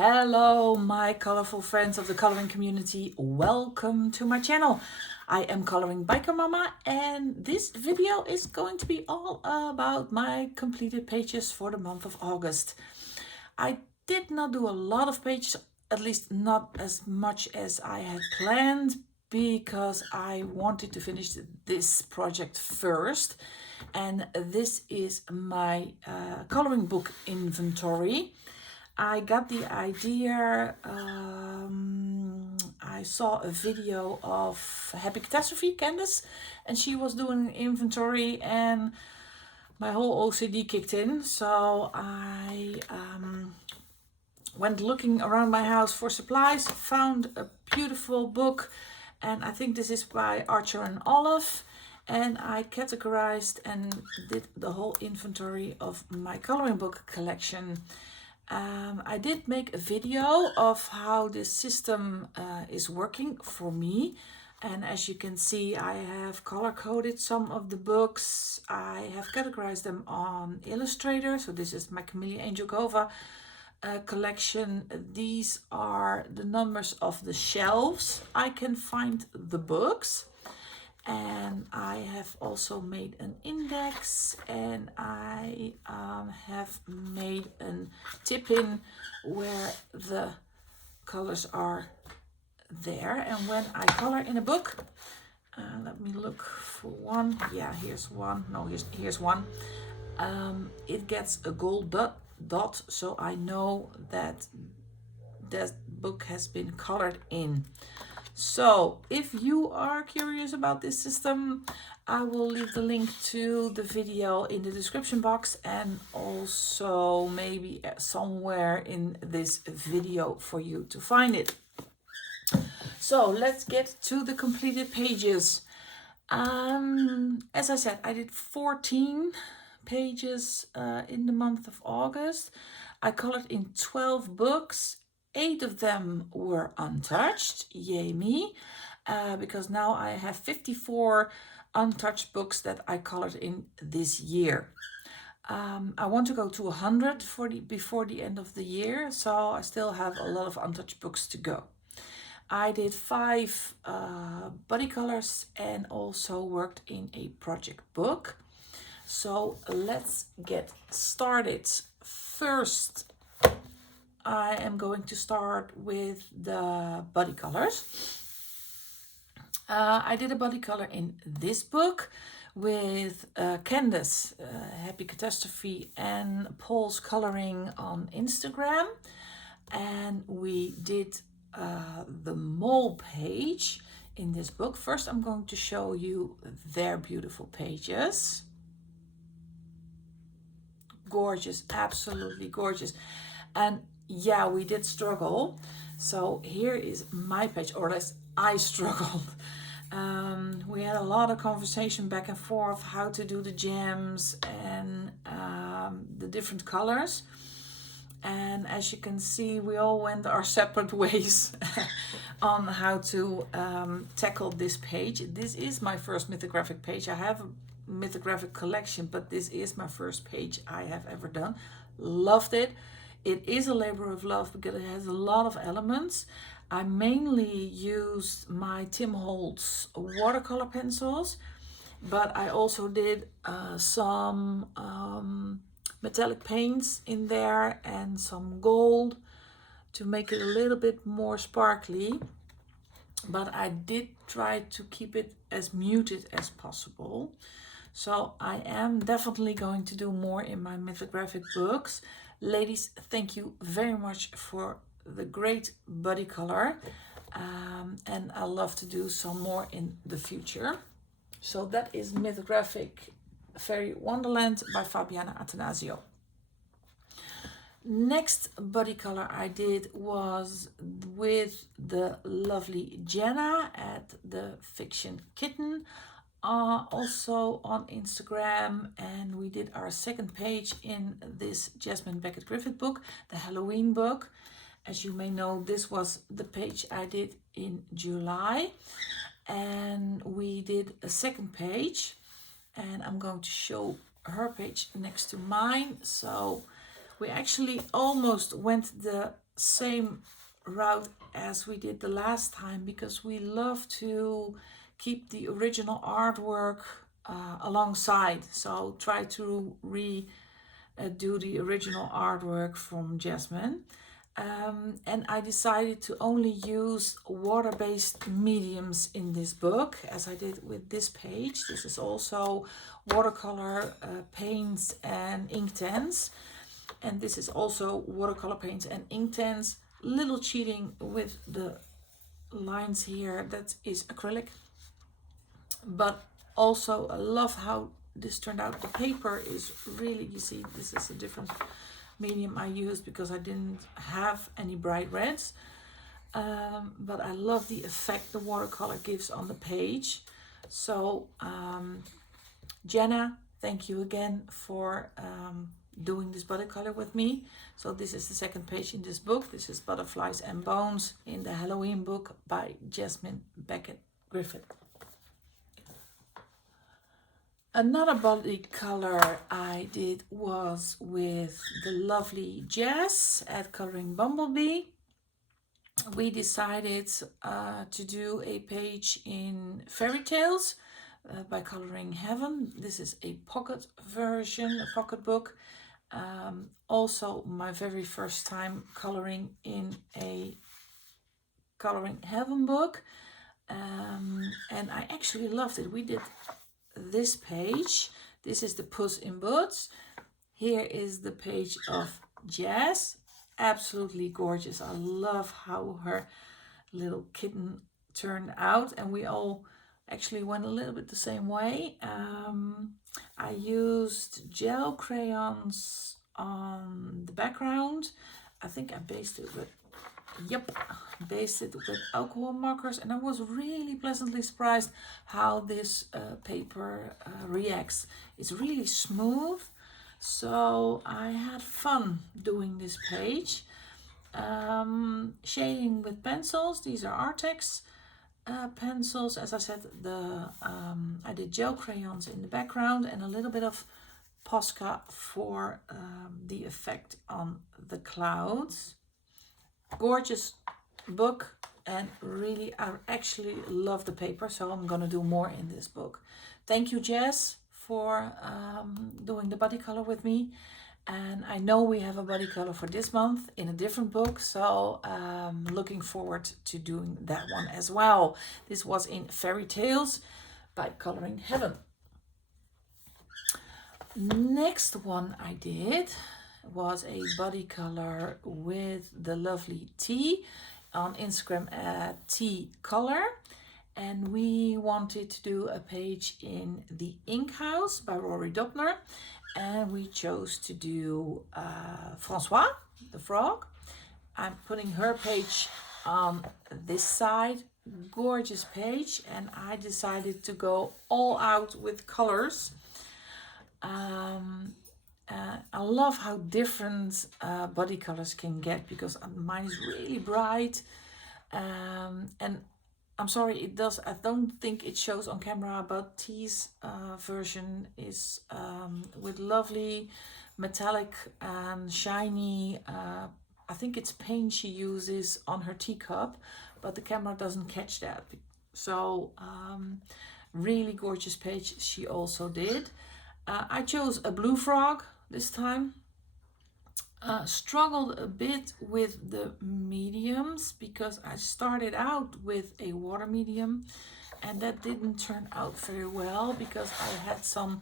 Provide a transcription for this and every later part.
Hello, my colorful friends of the coloring community. Welcome to my channel. I am Coloring Biker Mama, and this video is going to be all about my completed pages for the month of August. I did not do a lot of pages, at least not as much as I had planned, because I wanted to finish this project first. And this is my coloring book inventory. I got the idea, I saw a video of Happy Catastrophe, Candace, and she was doing an inventory and my whole OCD kicked in. So I went looking around my house for supplies, found a beautiful book, and I think this is by Archer and Olive. And I categorized and did the whole inventory of my coloring book collection. I did make a video of how this system is working for me, and as you can see, I have color coded some of the books. I have categorized them on Illustrator. So this is my Camellia Angel Gova collection. These are the numbers of the shelves I can find the books. And I have also made an index, and I have made a tip-in where the colors are there. And when I color in a book, let me look for one. Yeah, here's one. No, here's one. It gets a gold dot, so I know that that book has been colored in. So if you are curious about this system, I will leave the link to the video in the description box, and also maybe somewhere in this video for you to find it. So let's get to the completed pages. As I said, I did 14 pages in the month of August. I colored in 12 books. 8 of them were untouched, yay me, because now I have 54 untouched books that I colored in this year. I want to go to 100 before the end of the year, so I still have a lot of untouched books to go. I did 5 body colors and also worked in a project book. So let's get started. First, I am going to start with the body colors. I did a body color in this book with Candace, Happy Catastrophe, and Paul's Coloring on Instagram. And we did the mole page in this book. First, I'm going to show you their beautiful pages. Gorgeous, absolutely gorgeous. And yeah, we did struggle. So here is my page, or less I struggled. We had a lot of conversation back and forth how to do the gems and the different colors. And as you can see, we all went our separate ways on how to tackle this page. This is my first mythographic page. I have a mythographic collection, but this is my first page I have ever done. Loved it. It is a labor of love because it has a lot of elements. I mainly used my Tim Holtz watercolor pencils, but I also did some metallic paints in there and some gold to make it a little bit more sparkly. But I did try to keep it as muted as possible. So I am definitely going to do more in my mythographic books. Ladies, thank you very much for the great body color. And I love to do some more in the future. So that is Mythographic Fairy Wonderland by Fabiana Attanasio. Next body color I did was with the lovely Jenna at the Fiction Kitten. Also on Instagram, and we did our second page in this Jasmine Beckett Griffith book, the Halloween book. As you may know, this was the page I did in July, and we did a second page, and I'm going to show her page next to mine. So we actually almost went the same route as we did the last time, because we love to keep the original artwork alongside. So try to do the original artwork from Jasmine. And I decided to only use water-based mediums in this book, as I did with this page. This is also watercolor paints and Inktense. And this is also watercolor paints and Inktense. Little cheating with the lines here, that is acrylic. But also I love how this turned out. The paper is really, you see, this is a different medium I used because I didn't have any bright reds. But I love the effect the watercolor gives on the page. So Jenna, thank you again for doing this watercolor with me. So this is the second page in this book. This is Butterflies and Bones in the Halloween book by Jasmine Beckett Griffith. Another body color I did was with the lovely Jess at Coloring Bumblebee. We decided to do a page in Fairy Tales by Coloring Heaven. This is a pocket version, a pocket book. Also my very first time coloring in a Coloring Heaven book. And I actually loved it. We did this page. This is the Puss in Boots. Here is the page of Jazz. Absolutely gorgeous. I love how her little kitten turned out, and we all actually went a little bit the same way. I used gel crayons on the background. I think I based it with alcohol markers, and I was really pleasantly surprised how this paper reacts. It's really smooth, so I had fun doing this page. Shading with pencils. These are Artex pencils. As I said, I did gel crayons in the background and a little bit of Posca for the effect on the clouds. Gorgeous book, and really I actually love the paper, so I'm gonna do more in this book. Thank you, Jess, for doing the body color with me, and I know we have a body color for this month in a different book, so looking forward to doing that one as well. This was in Fairy Tales by Coloring Heaven. Next one I did was a body color with the lovely T on Instagram at T Color, and we wanted to do a page in The Ink House by Rory Dobner, and we chose to do Francois the frog. I'm putting her page on this side. Gorgeous page, and I decided to go all out with colors. I love how different body colors can get, because mine is really bright, and I'm sorry, I don't think it shows on camera, but T's version is with lovely metallic and shiny, I think it's paint she uses on her teacup, but the camera doesn't catch that. So really gorgeous page she also did. I chose a blue frog this time. Struggled a bit with the mediums because I started out with a water medium, and that didn't turn out very well because I had some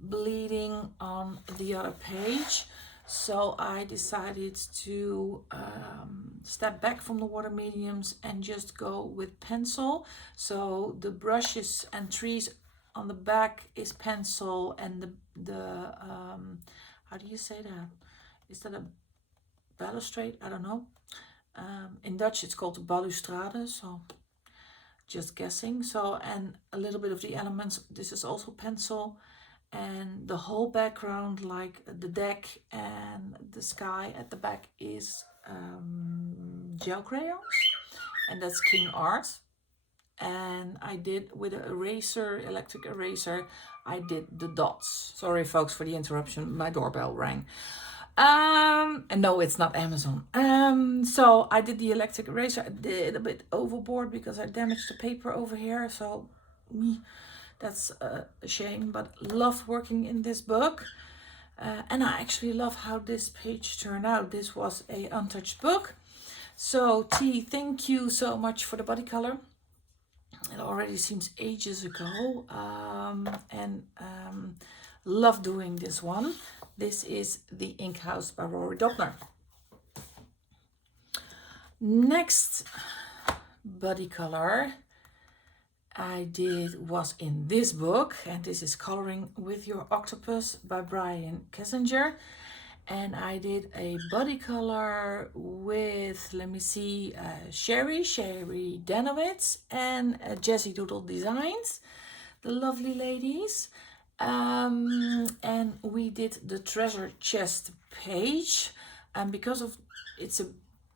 bleeding on the other page. So I decided to step back from the water mediums and just go with pencil. So the brushes and trees on the back is pencil, and the how do you say that? Is that a balustrade? I don't know. In Dutch it's called balustrade, so just guessing. So, and a little bit of the elements, this is also pencil, and the whole background, like the deck and the sky at the back, is gel crayons, and that's King Art. And I did with an eraser, electric eraser, I did the dots. Sorry folks for the interruption, my doorbell rang. And no, it's not Amazon. So I did the electric eraser. I did a bit overboard because I damaged the paper over here. So that's a shame, but love working in this book. And I actually love how this page turned out. This was a untouched book. So T, thank you so much for the body color. It already seems ages ago. Love doing this one. This is The Ink House by Rory Doppner. Next body color I did was in this book, and this is Coloring with Your Octopus by Brian Kessinger. And I did a body color with, let me see, Sherry Danowitz and Jessie Doodle Designs, the lovely ladies. And we did the treasure chest page, and because of it's a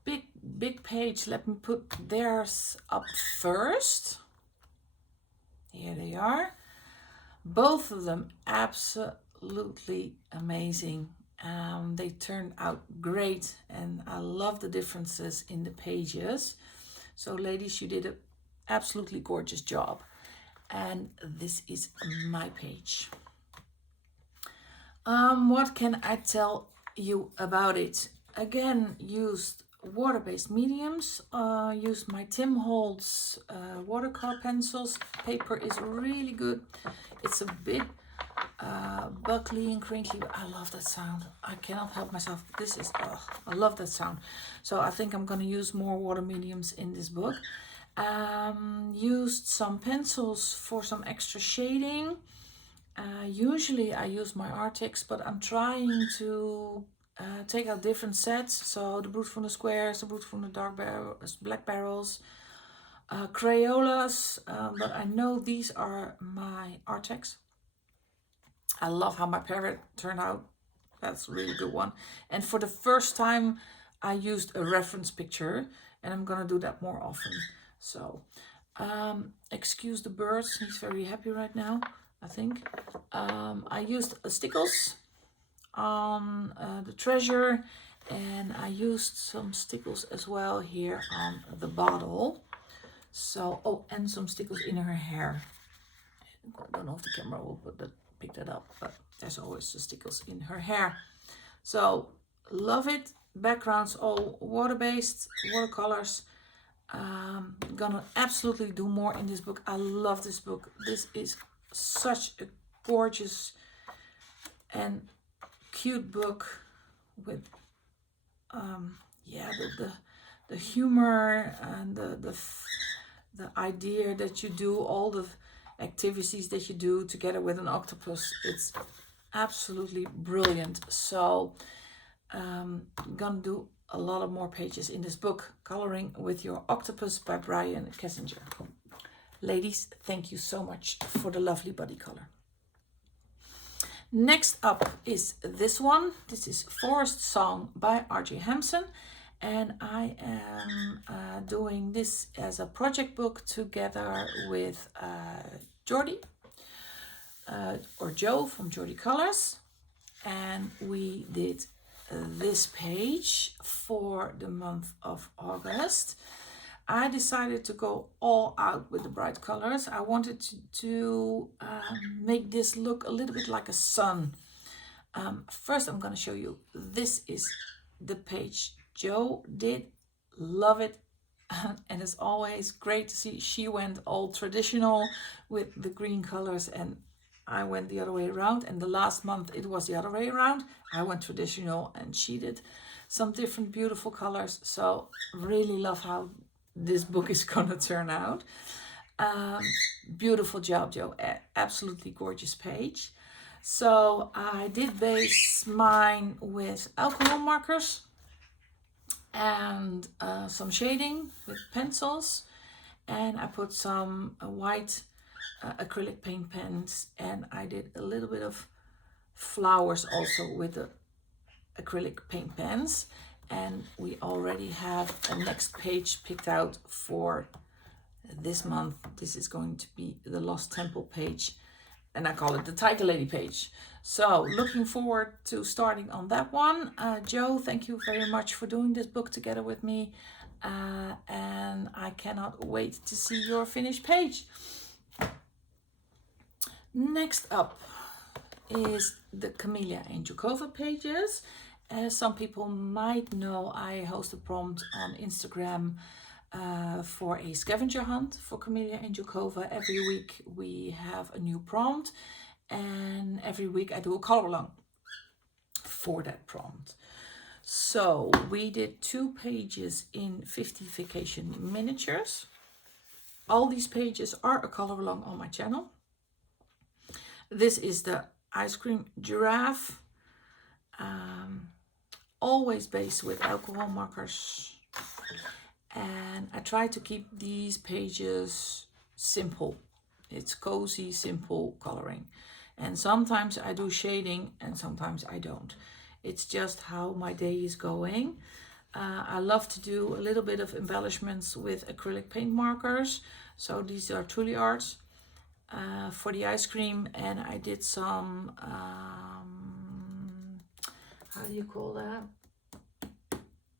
big page, let me put theirs up first. Here they are. Both of them absolutely amazing. They turned out great, and I love the differences in the pages. So ladies, you did an absolutely gorgeous job. And this is my page. What can I tell you about it? Again, used water-based mediums, used my Tim Holtz watercolor pencils. Paper is really good. It's a bit buckly and crinkly, but I love that sound. I cannot help myself. This is, I love that sound. So I think I'm going to use more water mediums in this book. Used some pencils for some extra shading. Usually I use my Arctics, but I'm trying to take out different sets. So the Brute from the Squares, the Brute from the Black Barrels, Crayolas, but I know these are my Arctics. I love how my parrot turned out. That's a really good one. And for the first time I used a reference picture, and I'm gonna do that more often. So excuse the birds, he's very happy right now, I think. I used stickles on the treasure, and I used some stickles as well here on the bottle. So, oh, and some stickles in her hair. I don't know if the camera will pick that up, but there's always the stickles in her hair. So, love it. Backgrounds all water-based, watercolors. Gonna absolutely do more in this book. I love this book. This is such a gorgeous and cute book with the humor and the idea that you do all the activities that you do together with an octopus. It's absolutely brilliant. So gonna do a lot of more pages in this book, Coloring with Your Octopus by Brian Kessinger. Ladies, thank you so much for the lovely body color. Next up is this one. This is Forest Song by R.J. Hampson, and I am doing this as a project book together with Jordi or Joe from Jordi Colors, and we did this page for the month of August. I decided to go all out with the bright colors. I wanted to make this look a little bit like a sun. First, I'm going to show you. This is the page Joe did. Love it. And it's always great to see she went all traditional with the green colors, and I went the other way around. And the last month it was the other way around. I went traditional and she did some different beautiful colors. So really love how this book is gonna turn out. Beautiful job, Joe. Absolutely gorgeous page. So I did base mine with alcohol markers and some shading with pencils, and I put some white acrylic paint pens, and I did a little bit of flowers also with the acrylic paint pens. And we already have a next page picked out for this month. This is going to be the Lost Temple page. and I call it the Tiger Lady page. So looking forward to starting on that one. Joe, thank you very much for doing this book together with me. And I cannot wait to see your finished page. Next up is the Camellia and Jukova pages. As some people might know, I host a prompt on Instagram for a scavenger hunt for Camellia and Jukova. Every week we have a new prompt, and every week I do a color along for that prompt. So we did 2 pages in 50 vacation miniatures. All these pages are a color along on my channel. This is the ice cream giraffe, always based with alcohol markers. And I try to keep these pages simple. It's cozy, simple coloring. And sometimes I do shading and sometimes I don't. It's just how my day is going. I love to do a little bit of embellishments with acrylic paint markers. So these are Truly Arts for the ice cream. And I did some, how do you call that?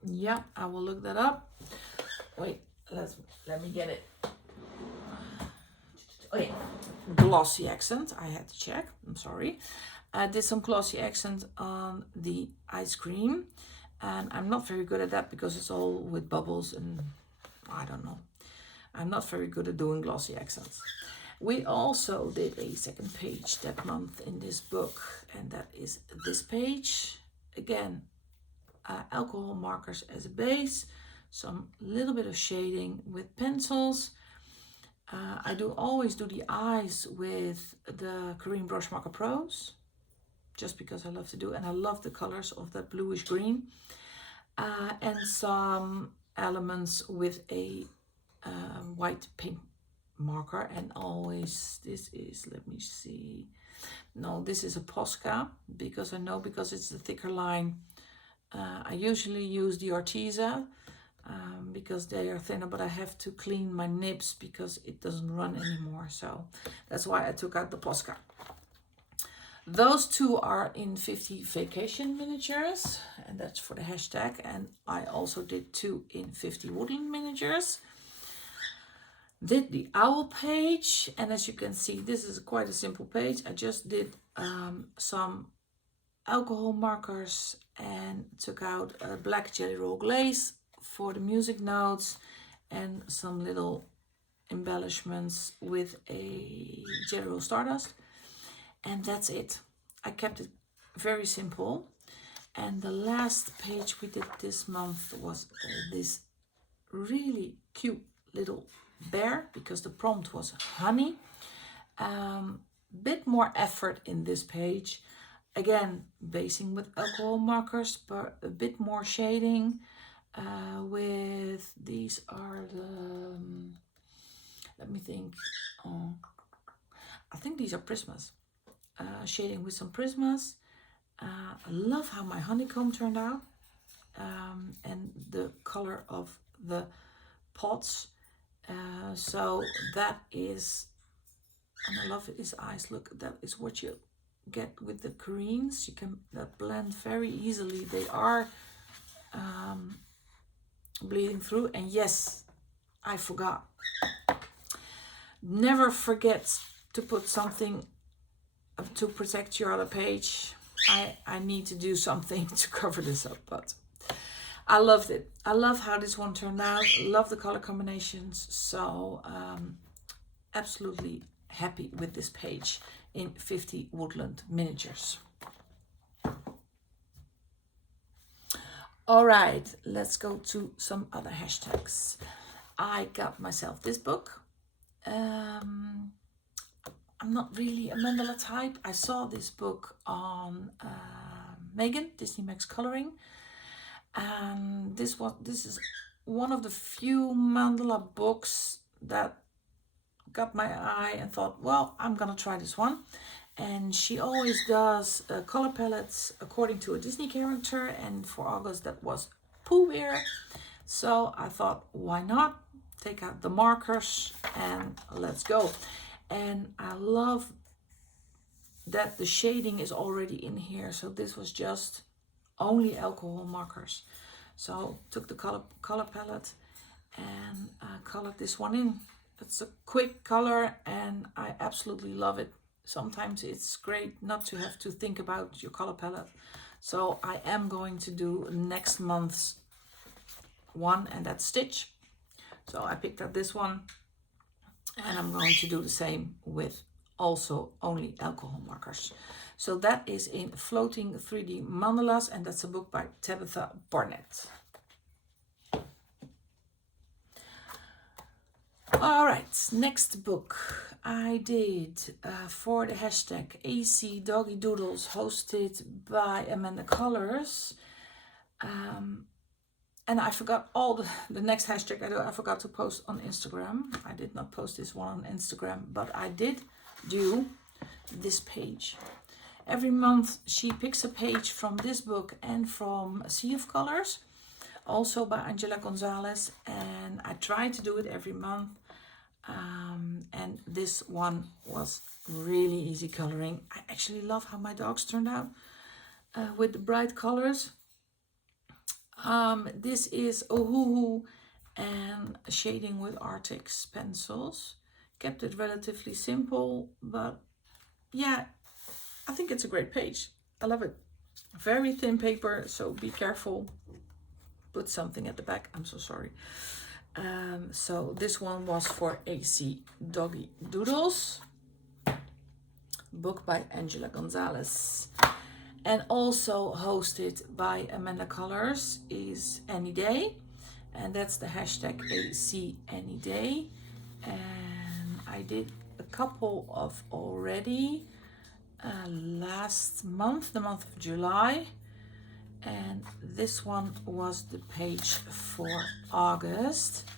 Yeah, I will look that up. Wait, let me get it. Oh yeah, glossy accent. I had to check. I'm sorry. I did some glossy accent on the ice cream, and I'm not very good at that because it's all with bubbles and I don't know. I'm not very good at doing glossy accents. We also did a second page that month in this book, and that is this page. Again, alcohol markers as a base, some little bit of shading with pencils. I do always do the eyes with the Korean Brush Marker Pros, just because I love to do, and I love the colors of that bluish green. And some elements with a white paint marker, and always this is, let me see, no, this is a Posca, because I know, because it's a thicker line. I usually use the Arteza because they are thinner, but I have to clean my nibs because it doesn't run anymore. So that's why I took out the Posca. Those 2 are in 50 vacation miniatures, and that's for the hashtag. And I also did 2 in 50 woodland miniatures. Did the owl page, and as you can see, this is quite a simple page. I just did some alcohol markers and took out a black jelly roll glaze for the music notes and some little embellishments with a jelly roll stardust, and that's it. I kept it very simple. And the last page we did this month was this really cute little bear, because the prompt was honey. Bit more effort in this page, again basing with alcohol markers, but a bit more shading with, these are the, let me think, I think these are prismas, shading with some prismas. I love how my honeycomb turned out, and the color of the pots. So that is, and I love his eyes. Look, that is what you get with the Koreans. You can that blend very easily. They are bleeding through. And yes, I forgot. Never forget to put something to protect your other page. I need to do something to cover this up, but I loved it. I love how this one turned out. Love the color combinations. So absolutely happy with this page in 50 woodland miniatures. All right, let's go to some other hashtags. I got myself this book. I'm not really a mandala type. I saw this book on Megan, Disney Max Coloring. And this is one of the few mandala books that got my eye and thought, well, I'm gonna try this one. And she always does color palettes according to a Disney character, and for August that was Pooh Bear. So I thought, why not take out the markers and let's go. And I love that the shading is already in here. So this was just only alcohol markers. So took the color palette and colored this one in. It's a quick color and I absolutely love it. Sometimes it's great not to have to think about your color palette. So I am going to do next month's one, and that's Stitch. So I picked up this one and I'm going to do the same with also only alcohol markers. So that is in Floating 3D Mandalas, and that's a book by Tabitha Barnett. All right, next book I did for the hashtag AC Doggy Doodles, hosted by Amanda Colors. And I forgot all the next hashtag I forgot to post on Instagram. I did not post this one on Instagram, but I did do this page. Every month she picks a page from this book and from A Sea of Colors, also by Angela Gonzalez, and I try to do it every month. And this one was really easy coloring. I actually love how my dogs turned out with the bright colors. This is Ohuhu and shading with Artix pencils. Kept it relatively simple, but yeah, I think it's a great page. I love it. Very thin paper, so be careful. Put something at the back, I'm so sorry. So this one was for AC Doggy Doodles, book by Angela Gonzalez. And also hosted by Amanda Colors is Any Day, and that's the hashtag AC Any Day. And I did a couple of already last month, the month of July, and this one was the page for August.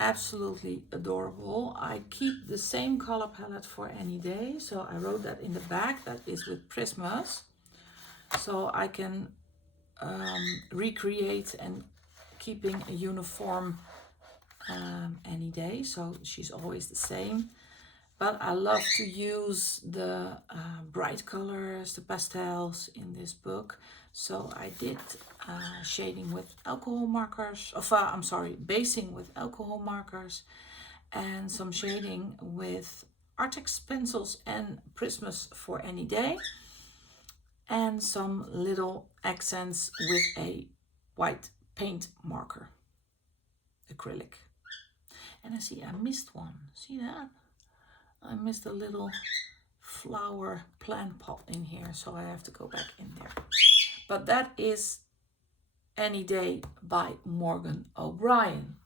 Absolutely adorable. I keep the same color palette for Any Day, so I wrote that in the back. That is with Prismas, so I can recreate and keeping a uniform Any Day, so she's always the same. But I love to use the bright colors, the pastels in this book. So I did shading with alcohol markers, basing with alcohol markers, and some shading with Artix pencils and Prismas for Any Day, and some little accents with a white paint marker, acrylic. And I see I missed one. See that? I missed a little flower plant pot in here, so I have to go back in there. But that is Any Day by Morgan O'Brien.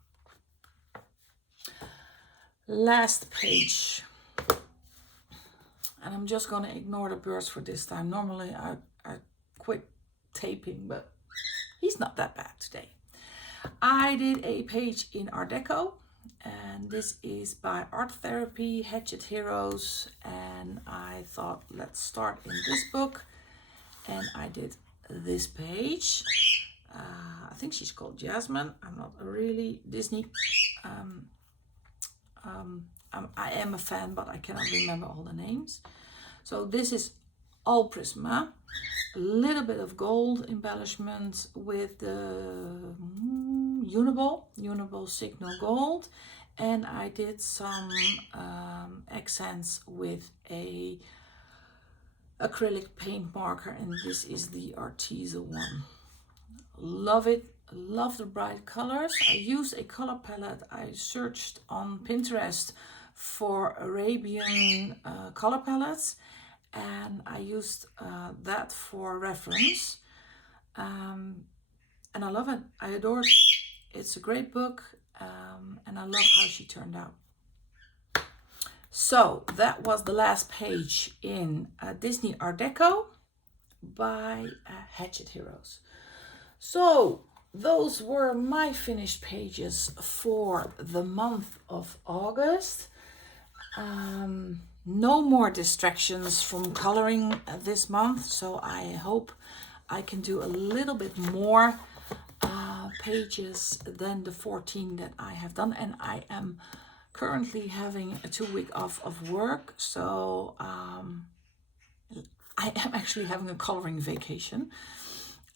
Last page. And I'm just gonna ignore the birds for this time. Normally I quit taping, but he's not that bad today. I did a page in Art Deco, and this is by Art Therapy, Hatchet Heroes, and I thought let's start in this book, and I did this page. I think she's called Jasmine. I'm not really Disney. I am a fan, but I cannot remember all the names. So this is all Prisma. A little bit of gold embellishment with the Uniball Signal Gold, and I did some accents with a acrylic paint marker, and this is the Arteza one. Love it. Love the bright colors. I used a color palette. I searched on Pinterest for Arabian color palettes, and I used that for reference, and I love it. I adore it. It's a great book, and I love how she turned out. So that was the last page in Disney Art Deco by Hatchet Heroes. So those were my finished pages for the month of August. No more distractions from coloring this month, so I hope I can do a little bit more pages than the 14 that I have done, and I am currently having a 2 week off of work, so I am actually having a coloring vacation.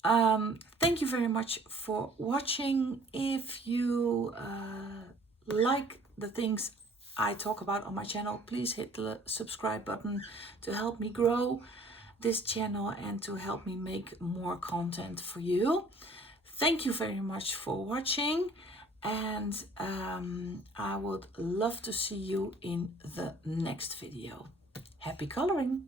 Thank you very much for watching. If you like the things I talk about on my channel, please hit the subscribe button to help me grow this channel and to help me make more content for you. Thank you very much for watching, and I would love to see you in the next video. Happy coloring!